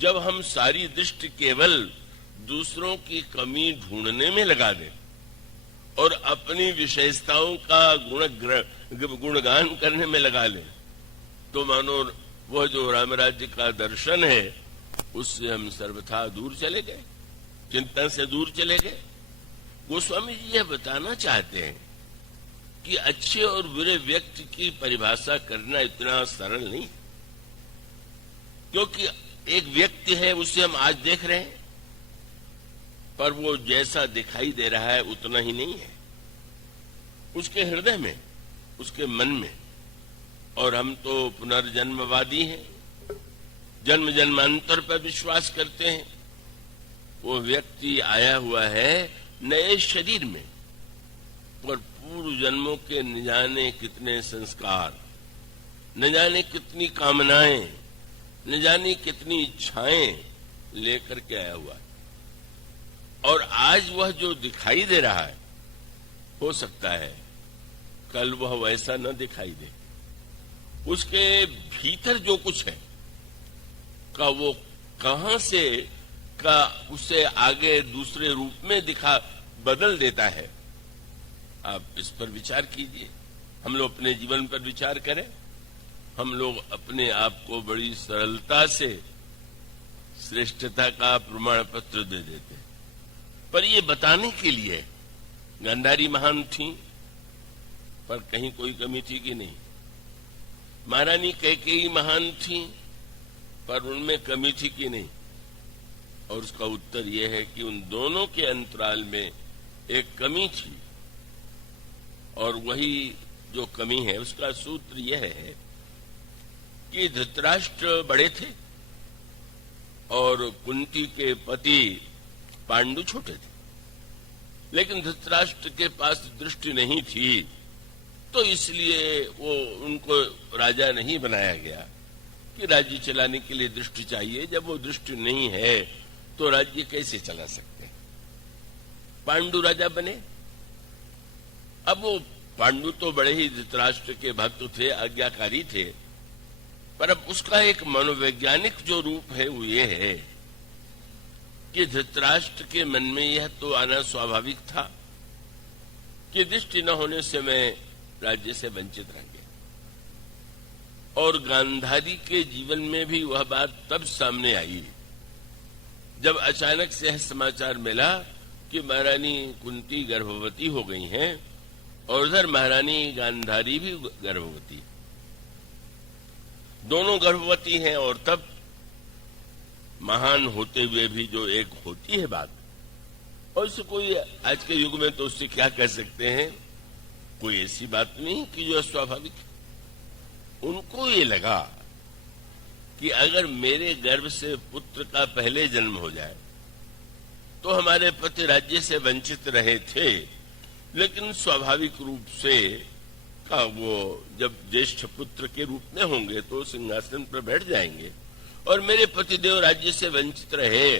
जब हम सारी दृष्टि केवल दूसरों की कमी ढूंढने में लगा दें और अपनी विशेषताओं का गुणगान करने में लगा लें, तो मानो वह जो राम राज्य का दर्शन है उससे हम सर्वथा दूर चले गए, चिंतन से दूर चले गए। गोस्वामी जी यह बताना चाहते हैं कि अच्छे और बुरे व्यक्ति की परिभाषा करना इतना सरल नहीं, क्योंकि एक व्यक्ति है उसे हम आज देख रहे हैं, पर वो जैसा दिखाई दे रहा है उतना ही नहीं है उसके हृदय में, उसके मन में। और हम तो पुनर्जन्मवादी हैं, जन्म जन्मांतर पर विश्वास करते हैं। वो व्यक्ति आया हुआ है नए शरीर में, और पूर्व जन्मों के न जाने कितने संस्कार, न जाने कितनी कामनाएं, न जाने कितनी इच्छाएं लेकर के आया हुआ है। और आज वह जो दिखाई दे रहा है, हो सकता है कल वह वैसा न दिखाई दे। उसके भीतर जो कुछ है का वो कहां से का उसे आगे दूसरे रूप में बदल देता है। आप इस पर विचार कीजिए। हम लोग अपने जीवन पर विचार करें। हम लोग अपने आप को बड़ी सरलता से श्रेष्ठता का प्रमाण पत्र दे देते हैं, पर ये बताने के लिए गांधारी महान थी, पर कहीं कोई कमी थी कि नहीं। महारानी कैकेयी महान थी, पर उनमें कमी थी कि नहीं। और उसका उत्तर यह है कि उन दोनों के अंतराल में एक कमी थी, और वही जो कमी है उसका सूत्र यह है कि धृतराष्ट्र बड़े थे और कुंती के पति पांडु छोटे थे, लेकिन धृतराष्ट्र के पास दृष्टि नहीं थी, तो इसलिए वो उनको राजा नहीं बनाया गया कि राज्य चलाने के लिए दृष्टि चाहिए। जब वो दृष्टि नहीं है तो राज्य कैसे चला सकते हैं। पांडु राजा बने। अब वो पांडु तो बड़े ही धृतराष्ट्र के भक्त थे, आज्ञाकारी थे, पर अब उसका एक मनोवैज्ञानिक जो रूप है वो ये है कि धृतराष्ट्र के मन में यह तो आना स्वाभाविक था कि दृष्टि न होने से मैं राज्य से वंचित रह गया। और गांधारी के जीवन में भी वह बात तब सामने आई जब अचानक से यह समाचार मिला कि महारानी कुंती गर्भवती हो गई हैं और उधर महारानी गांधारी भी गर्भवती, दोनों गर्भवती हैं। और तब महान होते हुए भी जो एक होती है बात, और इससे कोई आज के युग में तो उससे क्या कह सकते हैं, कोई ऐसी बात नहीं कि जो स्वाभाविक है। उनको ये लगा कि अगर मेरे गर्भ से पुत्र का पहले जन्म हो जाए, तो हमारे पति राज्य से वंचित रहे थे, लेकिन स्वाभाविक रूप से का वो जब ज्येष्ठ पुत्र के रूप में होंगे तो सिंहासन पर बैठ जाएंगे, और मेरे पतिदेव राज्य से वंचित रहे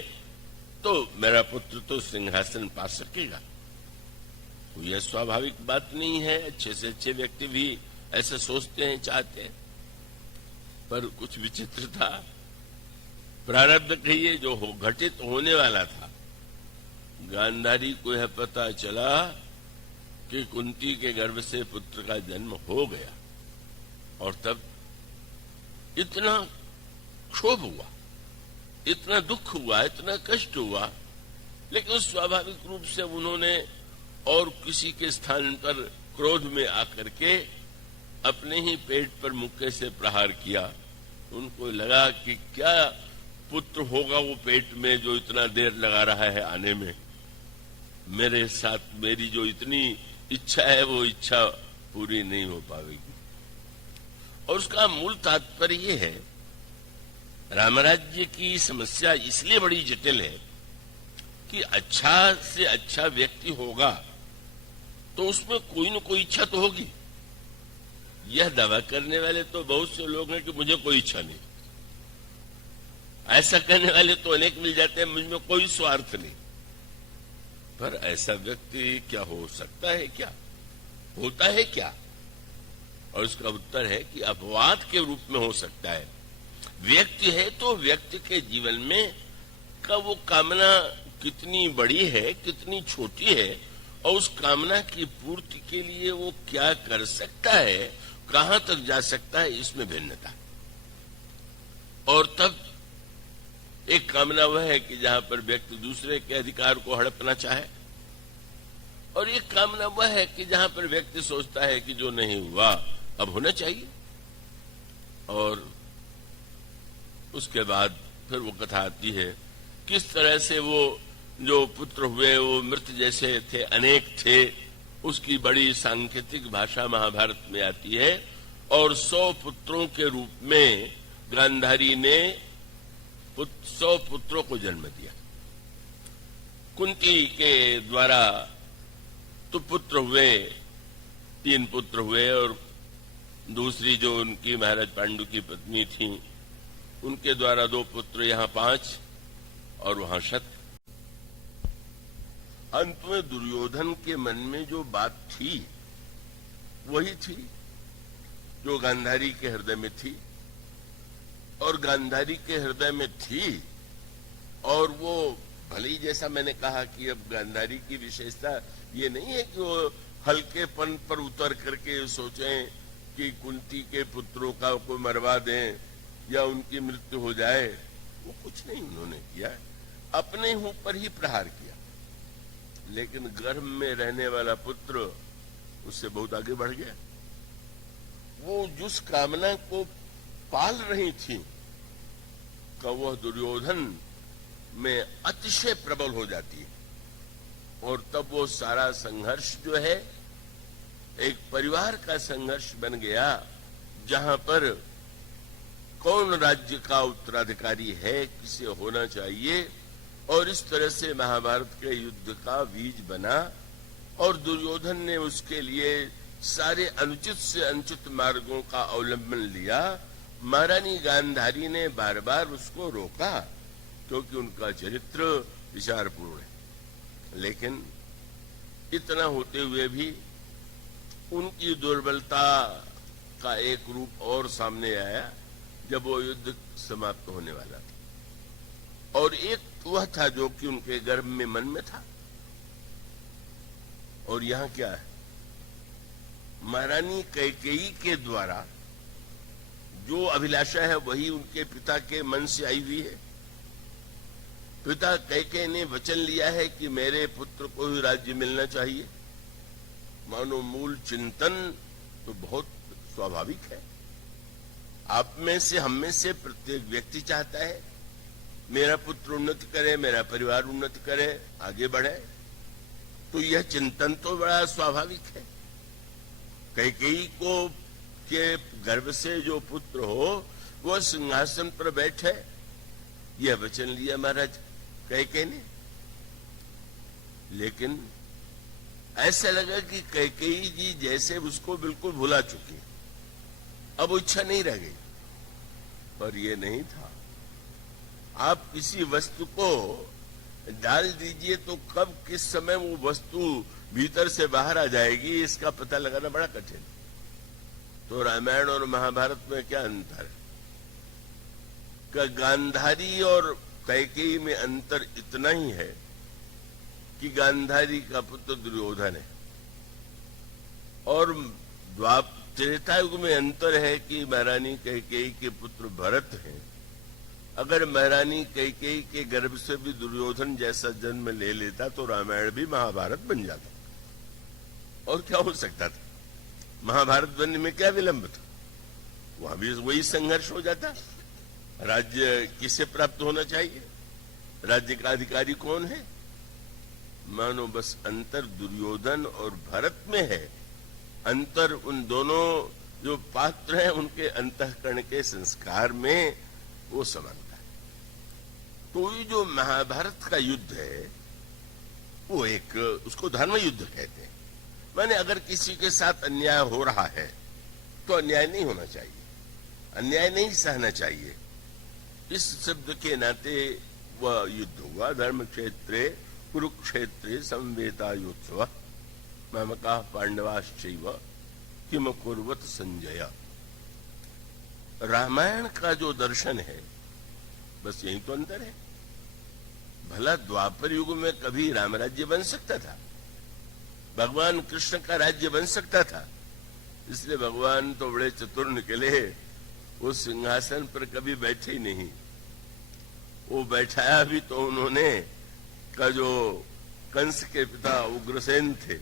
तो मेरा पुत्र तो सिंहासन पा सकेगा। तो यह स्वाभाविक बात नहीं है। अच्छे से अच्छे व्यक्ति भी ऐसे सोचते हैं, चाहते हैं, पर कुछ विचित्र था। प्रारब्ध कहिए जो घटित होने वाला था। गांधारी को यह पता चला कि कुंती के गर्भ से पुत्र का जन्म हो गया, और तब इतना क्षोभ हुआ, इतना दुख हुआ, इतना कष्ट हुआ, लेकिन स्वाभाविक रूप से उन्होंने और किसी के स्थान पर क्रोध में आकर के अपने ही पेट पर मुक्के से प्रहार किया। उनको लगा कि क्या पुत्र होगा वो पेट में जो इतना देर लगा रहा है आने में, मेरे साथ मेरी जो इतनी इच्छा है वो इच्छा पूरी नहीं हो पाएगी। और उसका मूल तात्पर्य ये है, रामराज्य की समस्या इसलिए बड़ी जटिल है कि अच्छा से अच्छा व्यक्ति होगा तो उसमें कोई न कोई इच्छा तो होगी। यह दावा करने वाले तो बहुत से लोग हैं कि मुझे कोई इच्छा नहीं, ऐसा कहने वाले तो अनेक मिल जाते हैं, मुझमें कोई स्वार्थ नहीं। पर ऐसा व्यक्ति क्या हो सकता है, क्या होता है क्या? और उसका उत्तर है कि अपवाद के रूप में हो सकता है। व्यक्ति है तो व्यक्ति के जीवन में का वो कामना कितनी बड़ी है, कितनी छोटी है, और उस कामना की पूर्ति के लिए वो क्या कर सकता है, कहां तक जा सकता है, इसमें भिन्नता। और तब एक कामना वह है कि जहां पर व्यक्ति दूसरे के अधिकार को हड़पना चाहे, और एक कामना वह है कि जहां पर व्यक्ति सोचता है कि जो नहीं हुआ अब होना चाहिए। और उसके बाद फिर वो कथा आती है किस तरह से वो जो पुत्र हुए वो मृत जैसे थे, अनेक थे, उसकी बड़ी सांकेतिक भाषा महाभारत में आती है। और 100 पुत्रों के रूप में गांधारी ने 100 पुत्रों को जन्म दिया। कुंती के द्वारा तो पुत्र हुए, 3 पुत्र हुए, और दूसरी जो उनकी महाराज पांडु की पत्नी थी उनके द्वारा 2 पुत्र, यहां 5 और वहां 7। अंत में दुर्योधन के मन में जो बात थी वही थी जो गांधारी के हृदय में थी, और गांधारी के हृदय में थी। और वो भले ही, जैसा मैंने कहा कि अब गांधारी की विशेषता ये नहीं है कि वो हल्केपन पर उतर करके सोचें कि कुंती के पुत्रों का को मरवा दें या उनकी मृत्यु हो जाए। वो कुछ नहीं उन्होंने किया, अपने ऊपर ही प्रहार किया। लेकिन गर्भ में रहने वाला पुत्र उससे बहुत आगे बढ़ गया। वो जिस कामना को पाल रही थी का वह दुर्योधन में अतिशय प्रबल हो जाती है, और तब वो सारा संघर्ष जो है एक परिवार का संघर्ष बन गया, जहां पर कौन राज्य का उत्तराधिकारी है, किसे होना चाहिए, और इस तरह से महाभारत के युद्ध का बीज बना। और दुर्योधन ने उसके लिए सारे अनुचित से अनुचित मार्गों का अवलंबन लिया। महारानी गांधारी ने बार बार उसको रोका क्योंकि उनका चरित्र विचारपूर्ण है। लेकिन इतना होते हुए भी उनकी दुर्बलता का एक रूप और सामने आया जब वो युद्ध समाप्त होने वाला था। और एक वह था जो कि उनके गर्भ में मन में था। और यहां क्या है, महारानी कैकेयी के द्वारा जो अभिलाषा है वही उनके पिता के मन से आई हुई है। पिता कैकेयी ने वचन लिया है कि मेरे पुत्र को ही राज्य मिलना चाहिए। मानो मूल चिंतन तो बहुत स्वाभाविक है। आप में से, हम में से प्रत्येक व्यक्ति चाहता है मेरा पुत्र उन्नति करे, मेरा परिवार उन्नति करे, आगे बढ़े। तो यह चिंतन तो बड़ा स्वाभाविक है। कैकेयी को के गर्भ से जो पुत्र हो वह सिंहासन पर बैठे, यह वचन लिया महाराज कैकेयी ने। लेकिन ऐसा लगा कि कैकेयी जी जैसे उसको बिल्कुल भुला चुकी, अब इच्छा नहीं रह गई। पर यह नहीं था। आप किसी वस्तु को डाल दीजिए तो कब किस समय वो वस्तु भीतर से बाहर आ जाएगी इसका पता लगाना बड़ा कठिन। तो रामायण और महाभारत में क्या अंतर है? का गांधारी और कैकेयी में अंतर इतना ही है कि गांधारी का पुत्र दुर्योधन है, और त्रेता युग में अंतर है कि महारानी कैकेयी के पुत्र भरत हैं। अगर महारानी कैकेयी के गर्भ से भी दुर्योधन जैसा जन्म ले लेता तो रामायण भी महाभारत बन जाता। और क्या हो सकता था? महाभारत बनने में क्या विलंब था? वहां भी वही संघर्ष हो जाता। राज्य किसे प्राप्त होना चाहिए, राज्य का अधिकारी कौन है? मानो बस अंतर दुर्योधन और भरत में है। अंतर उन दोनों जो पात्र हैं उनके अंतःकरण के संस्कार में वो समानता है। तो ये जो महाभारत का युद्ध है वो एक, उसको धर्म युद्ध कहते हैं। माने अगर किसी के साथ अन्याय हो रहा है तो अन्याय नहीं होना चाहिए, अन्याय नहीं सहना चाहिए। इस शब्द के नाते वह युद्ध हुआ। धर्म क्षेत्रे कुरुक्षेत्रे संवेतायुत्सव ममका पांडवाश्चैव किम कुर्वत संजय। रामायण का जो दर्शन है, बस यही तो अंतर है। भला द्वापर युग में कभी राम राज्य बन सकता था? भगवान कृष्ण का राज्य बन सकता था? इसलिए भगवान तो बड़े चतुर निकले, वो सिंहासन पर कभी बैठे ही नहीं। वो बैठाया भी तो उन्होंने का जो कंस के पिता उग्रसेन थे,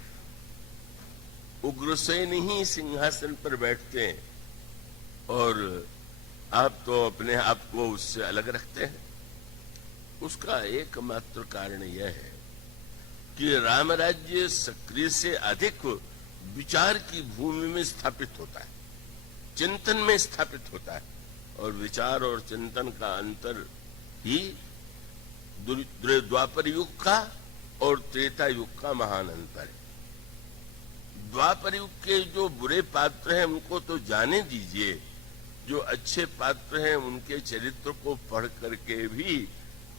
उग्रसेन ही सिंहासन पर बैठते हैं, और आप तो अपने आप को उससे अलग रखते हैं। उसका एकमात्र कारण यह है कि राम राज्य सक्रिय से अधिक विचार की भूमि में स्थापित होता है, चिंतन में स्थापित होता है, और विचार और चिंतन का अंतर ही द्वापर युग का और त्रेता युग का महान अंतर है। द्वापर युग के जो बुरे पात्र हैं उनको तो जाने दीजिए, जो अच्छे पात्र हैं उनके चरित्र को पढ़ करके भी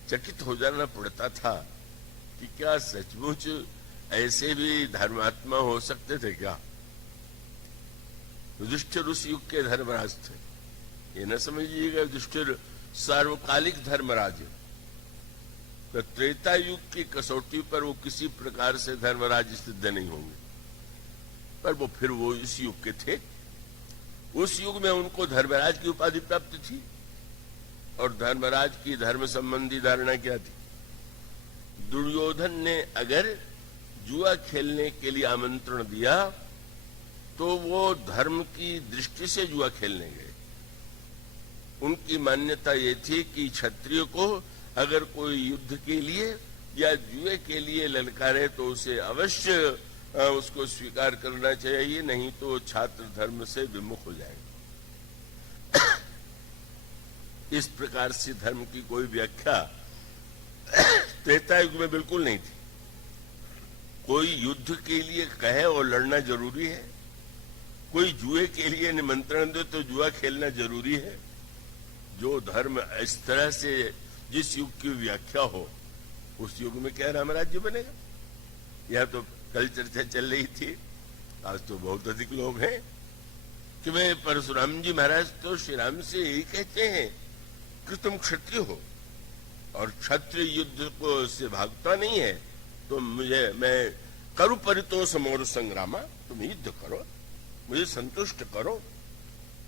चकित हो जाना पड़ता था कि क्या सचमुच ऐसे भी धर्मात्मा हो सकते थे क्या? युधिष्ठिर उस युग के धर्मराज थे, ये न समझिएगा युधिष्ठिर सार्वकालिक धर्मराज है। तो त्रेता युग की कसौटी पर वो किसी प्रकार से धर्मराज सिद्ध नहीं होंगे, पर वो फिर वो इस युग के थे। उस युग में उनको धर्मराज की उपाधि प्राप्त थी, और धर्मराज की धर्म संबंधी धारणा क्या थी? दुर्योधन ने अगर जुआ खेलने के लिए आमंत्रण दिया तो वो धर्म की दृष्टि से जुआ खेलने गए। उनकी मान्यता ये थी कि क्षत्रिय को अगर कोई युद्ध के लिए या जुए के लिए ललकारे तो उसे अवश्य उसको स्वीकार करना चाहिए, नहीं तो छात्र धर्म से विमुख हो जाएगा। इस प्रकार से धर्म की कोई व्याख्या त्रेता युग में बिल्कुल नहीं थी। कोई युद्ध के लिए कहे और लड़ना जरूरी है, कोई जुए के लिए निमंत्रण दे तो जुआ खेलना जरूरी है। जो धर्म इस तरह से जिस युग की व्याख्या हो, उस युग में क्या राम राज्य बनेगा? यह तो कल चर्चा चल रही थी, आज तो बहुत अधिक लोग हैं कि वे परशुराम जी महाराज तो श्री राम से यही कहते हैं कि तुम क्षत्रिय हो और क्षत्रिय युद्ध को से भागता नहीं है, तो मैं करु परितोष मोर संग्रामा, तुम युद्ध करो, मुझे संतुष्ट करो।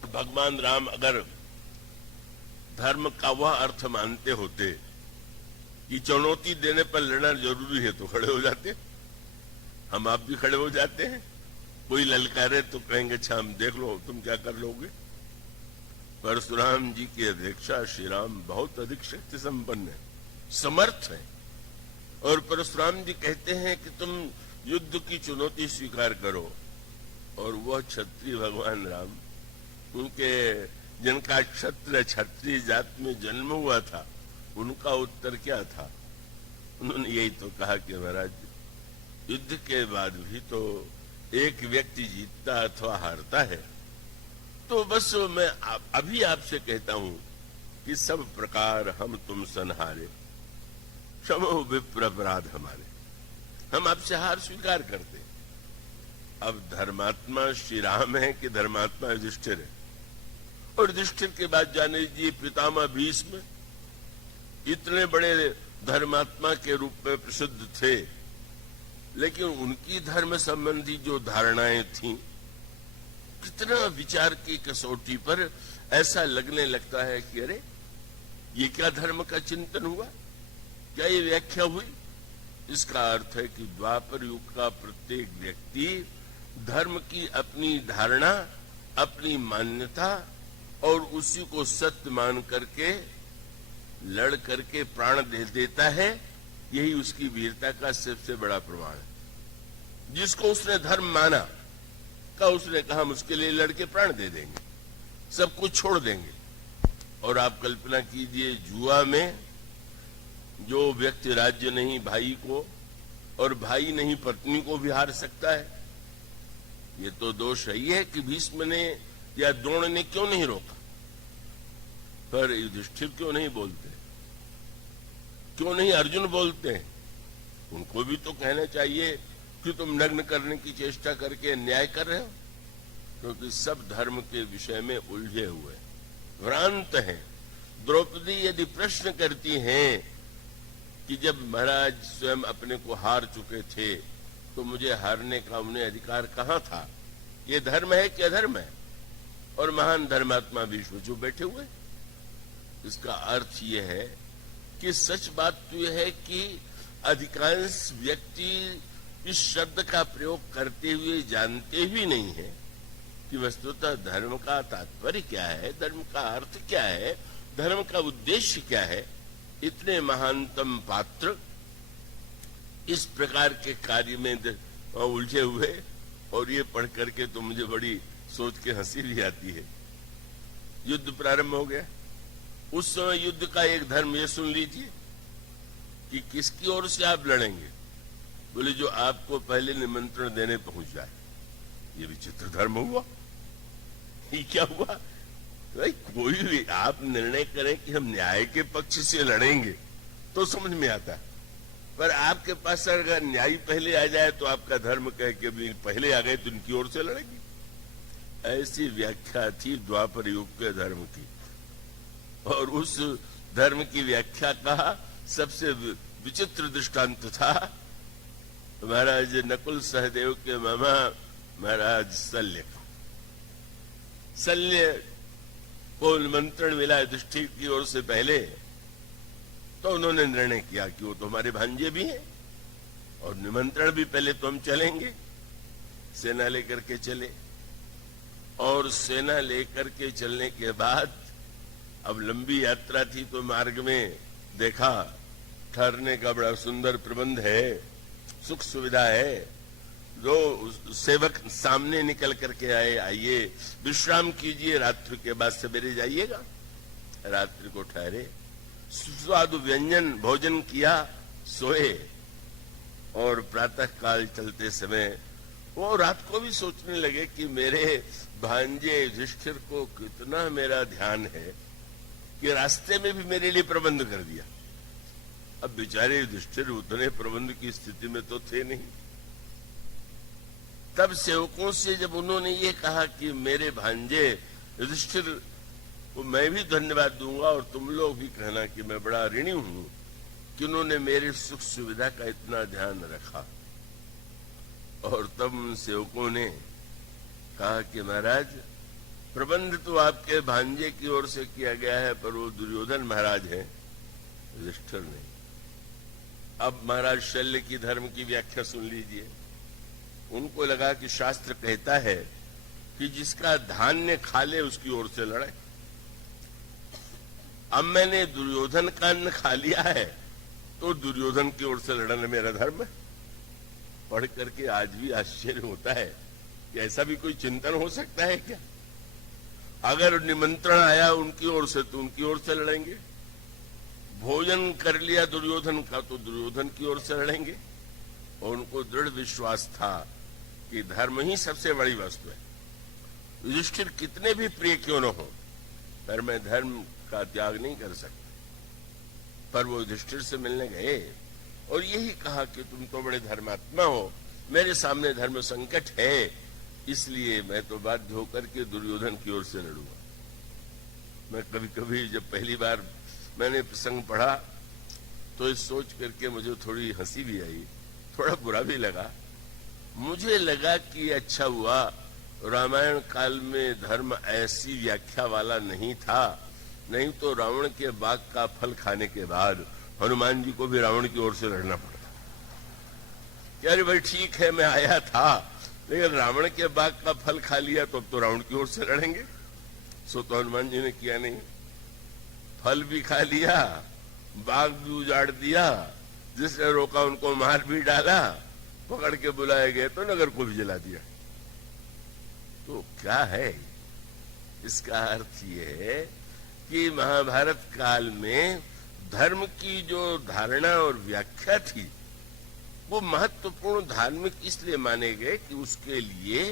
भगवान राम अगर धर्म का वह अर्थ मानते होते कि चुनौती देने पर लड़ना जरूरी है तो खड़े हो जाते, हम आप भी खड़े हो जाते हैं। कोई ललकारे तो कहेंगे अच्छा हम देख लो तुम क्या कर लोगे। परशुराम जी की अपेक्षा श्री राम बहुत अधिक शक्ति संपन्न है, समर्थ है, और परशुराम जी कहते हैं कि तुम युद्ध की चुनौती स्वीकार करो। और वह क्षत्रिय भगवान राम, उनके जिनका क्षत्रिय जात में जन्म हुआ था, उनका उत्तर क्या था? उन्होंने यही तो कहा कि महाराज युद्ध के बाद भी तो एक व्यक्ति जीतता अथवा हारता है, तो बस मैं अभी आपसे कहता हूं कि सब प्रकार हम तुम संहारे, क्षमो विप्र अपराध हमारे, हम आपसे हार स्वीकार करते। अब धर्मात्मा श्री राम है कि धर्मात्मा युधिष्ठिर है? और युधिष्ठिर के बाद जाने लीजिए पितामह भीष्म इतने बड़े धर्मात्मा के रूप में प्रसिद्ध थे, लेकिन उनकी धर्म संबंधी जो धारणाएं थीं, कितना विचार की कसौटी पर ऐसा लगने लगता है कि अरे ये क्या धर्म का चिंतन हुआ, क्या ये व्याख्या हुई? इसका अर्थ है कि द्वापर युग का प्रत्येक व्यक्ति धर्म की अपनी धारणा, अपनी मान्यता और उसी को सत्य मान करके लड़ करके प्राण दे देता है। यही उसकी वीरता का सबसे बड़ा प्रमाण है। जिसको उसने धर्म माना का उसने कहा हम उसके लिए लड़के प्राण दे देंगे, सब कुछ छोड़ देंगे। और आप कल्पना कीजिए जुआ में जो व्यक्ति राज्य नहीं भाई को और भाई नहीं पत्नी को भी हार सकता है, ये तो दोष है। ये है कि भीष्म ने या द्रोण ने क्यों नहीं रोका, पर युधिष्ठिर क्यों नहीं बोलते, क्यों नहीं अर्जुन बोलते हैं? उनको भी तो कहना चाहिए कि तुम नग्न करने की चेष्टा करके अन्याय कर रहे हो, क्योंकि सब धर्म के विषय में उलझे हुए। भ्रांत हैं। द्रौपदी यदि प्रश्न करती हैं कि जब महाराज स्वयं अपने को हार चुके थे तो मुझे हारने का उन्हें अधिकार कहाँ था, ये धर्म है कि अधर्म है, और महान धर्मात्मा विश्वजू बैठे हुए। इसका अर्थ यह है कि सच बात तो यह है कि अधिकांश व्यक्ति इस शब्द का प्रयोग करते हुए जानते भी नहीं है कि वस्तुतः धर्म का तात्पर्य क्या है, धर्म का अर्थ क्या है, धर्म का उद्देश्य क्या है। इतने महानतम पात्र इस प्रकार के कार्य में उलझे हुए, और ये पढ़ करके तो मुझे बड़ी सोच के हंसी भी आती है। युद्ध प्रारंभ हो गया। उस समय युद्ध का एक धर्म ये सुन लीजिए कि किसकी ओर से आप लड़ेंगे। बोले जो आपको पहले निमंत्रण देने पहुंच जाए। ये विचित्र धर्म हुआ। ये क्या हुआ? भाई कोई भी आप निर्णय करें कि हम न्याय के पक्ष से लड़ेंगे तो समझ में आता है, पर आपके पास अगर न्याय पहले आ जाए तो आपका धर्म कहे कि अभी पहले आ गए तो उनकी ओर से लड़ेंगे। ऐसी व्याख्या थी द्वापर युग के धर्म की, और उस धर्म की व्याख्या का सबसे विचित्र दृष्टांत था महाराज नकुल सहदेव के मामा महाराज शल्य का। शल्य को निमंत्रण मिला युधिष्ठिर की ओर से पहले, तो उन्होंने निर्णय किया कि वो तो हमारे भांजे भी हैं और निमंत्रण भी पहले तो हम चलेंगे। सेना लेकर के चले, और सेना लेकर के चलने के बाद अब लंबी यात्रा थी तो मार्ग में देखा ठहरने का बड़ा सुंदर प्रबंध है, सुख सुविधा है। जो सेवक सामने निकल करके आए, आइए विश्राम कीजिए, रात्रि के बाद सवेरे जाइएगा। रात्रि को ठहरे, सुस्वादु व्यंजन भोजन किया, सोए, और प्रातः काल चलते समय वो रात को भी सोचने लगे कि मेरे भांजे युधिष्ठिर को कितना मेरा ध्यान है कि रास्ते में भी मेरे लिए प्रबंध कर दिया। अब बेचारे युधिष्ठिर उतने प्रबंध की स्थिति में तो थे नहीं। तब सेवकों से जब उन्होंने ये कहा कि मेरे भांजे युधिष्ठिर को मैं भी धन्यवाद दूंगा और तुम लोग भी कहना कि मैं बड़ा ऋणी हूं कि उन्होंने मेरे सुख सुविधा का इतना ध्यान रखा। और तब उन सेवकों ने कहा कि महाराज प्रबंध तो आपके भांजे की ओर से किया गया है, पर वो दुर्योधन महाराज हैं, युधिष्ठिर ने। अब महाराज शल्य की धर्म की व्याख्या सुन लीजिए। उनको लगा कि शास्त्र कहता है कि जिसका धान्य खा ले उसकी ओर से लड़े। अब मैंने दुर्योधन का अन्न खा लिया है तो दुर्योधन की ओर से लड़ना मेरा धर्म है। पढ़ करके आज भी आश्चर्य होता है कि ऐसा भी कोई चिंतन हो सकता है क्या? अगर निमंत्रण आया उनकी ओर से तो उनकी ओर से लड़ेंगे, भोजन कर लिया दुर्योधन का तो दुर्योधन की ओर से लड़ेंगे। और उनको दृढ़ विश्वास था कि धर्म ही सबसे बड़ी वस्तु है। युधिष्ठिर कितने भी प्रिय क्यों न हो, पर मैं धर्म का त्याग नहीं कर सकता। पर वो युधिष्ठिर से मिलने गए और यही कहा कि तुम तो बड़े धर्मात्मा हो, मेरे सामने धर्म संकट है, इसलिए मैं तो बाध्य होकर के दुर्योधन की ओर से लड़ूंगा। मैं कभी कभी जब पहली बार मैंने प्रसंग पढ़ा तो इस सोच करके मुझे थोड़ी हंसी भी आई, थोड़ा बुरा भी लगा। मुझे लगा कि अच्छा हुआ रामायण काल में धर्म ऐसी व्याख्या वाला नहीं था, नहीं तो रावण के बाग का फल खाने के बाद हनुमान जी को भी रावण की ओर से लड़ना पड़ता। यार भाई ठीक है मैं आया था, लेकिन रावण के बाग का फल खा लिया तो अब तो रावण की ओर से लड़ेंगे। सो तो हनुमान जी ने किया नहीं, फल भी खा लिया, बाग भी उजाड़ दिया, जिसने रोका उनको मार भी डाला, पकड़ के बुलाए गए तो नगर को भी जला दिया। तो क्या है इसका अर्थ ये है कि महाभारत काल में धर्म की जो धारणा और व्याख्या थी वो महत्वपूर्ण धार्मिक इसलिए माने गए कि उसके लिए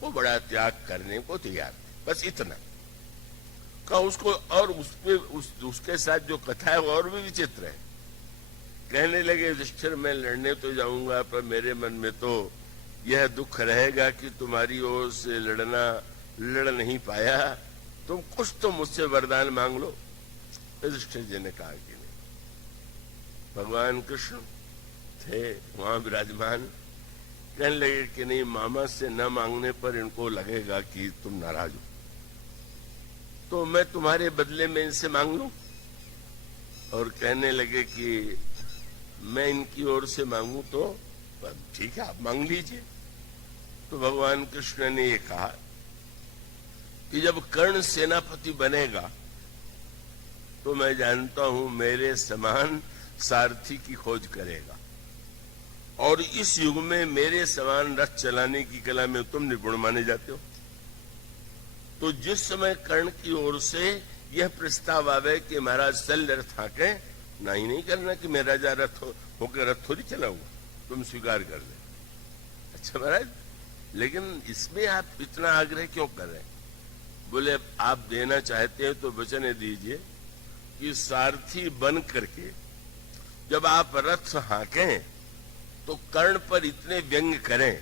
वो बड़ा त्याग करने को तैयार थे, बस इतना का उसको। और उसके साथ जो कथा है वो और भी विचित्र है। कहने लगे युधिष्ठिर मैं लड़ने तो जाऊंगा, पर मेरे मन में तो यह दुख रहेगा कि तुम्हारी ओर से लड़ नहीं पाया, तुम कुछ तो मुझसे वरदान मांग लो। युधिष्ठिर जी ने कहा कि नहीं। भगवान कृष्ण थे वहां विराजमान, कहने लगे कि नहीं, मामा से न मांगने पर इनको लगेगा कि तुम नाराज हो, तो मैं तुम्हारे बदले में इनसे मांग लूं। और कहने लगे कि मैं इनकी ओर से मांगू तो ठीक है, आप मांग लीजिए। तो भगवान कृष्ण ने ये कहा कि जब कर्ण सेनापति बनेगा तो मैं जानता हूं मेरे समान सारथी की खोज करेगा, और इस युग में मेरे समान रथ चलाने की कला में तुम निपुण माने जाते हो। तो जिस समय कर्ण की ओर से यह प्रस्ताव आवे कि महाराज शल्य रथ हाके, ना ही नहीं करना कि मैं राजा रथ होकर रथ थोड़ी चलाऊंगा, तुम स्वीकार कर ले। अच्छा महाराज, लेकिन इसमें आप इतना आग्रह क्यों कर रहे हैं? बोले आप देना चाहते हैं तो वचन दीजिए कि सारथी बन करके जब आप रथ हाकें तो कर्ण पर इतने व्यंग करें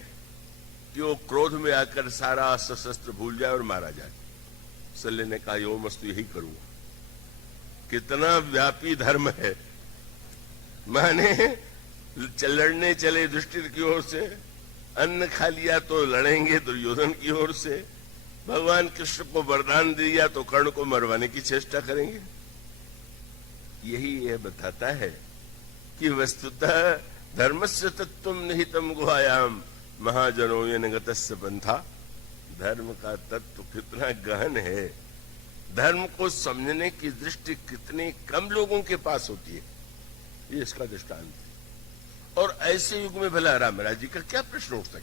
कि वो क्रोध में आकर सारा अस्त्र शस्त्र भूल जाए और मारा जाए। शल्य ने कहा यो मस्त यही करूंगा। कितना व्यापी धर्म है, माने लड़ने चले युधिष्ठिर की ओर से, अन्न खा लिया तो लड़ेंगे दुर्योधन की ओर से, भगवान कृष्ण को वरदान दिया तो कर्ण को मरवाने की चेष्टा करेंगे। यही यह बताता है कि वस्तुतः धर्मस्य तत्त्वम निहितम गुहायाम महाजनो येन गतस्य पंथा। धर्म का तत्व कितना गहन है, धर्म को समझने की दृष्टि कितने कम लोगों के पास होती है, ये इसका दृष्टांत है। और ऐसे युग में भला रामराज जी का क्या प्रश्न उठ सकता है?